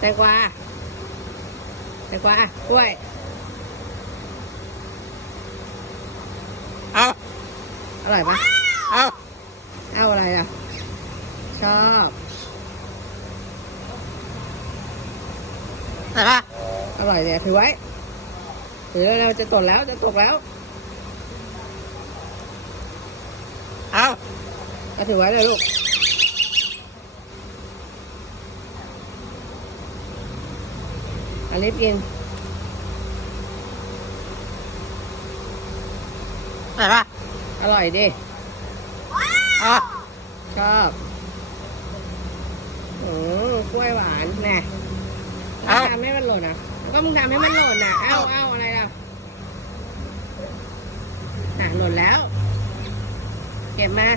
แตงกวาแตงกวาอะกล้วย เอาอร่อยปะเอาเอาอะไรอะ ชอบไหนปะอร่อยเนี่ยถือไว้ถือแล้วจะตกแล้วจะตกแล้ว เอาก็ถือไว้เลยลูก อันนี้กินไหนปะอร่อยดิเอาชอบอืมกล้วยหวานแน่มึงทำให้มันหล่นอะ ก็มึงทำให้มันหล่นอะ เอ้าเอ้าอะไรล่ะอะหล่นแล้ว เก็บมา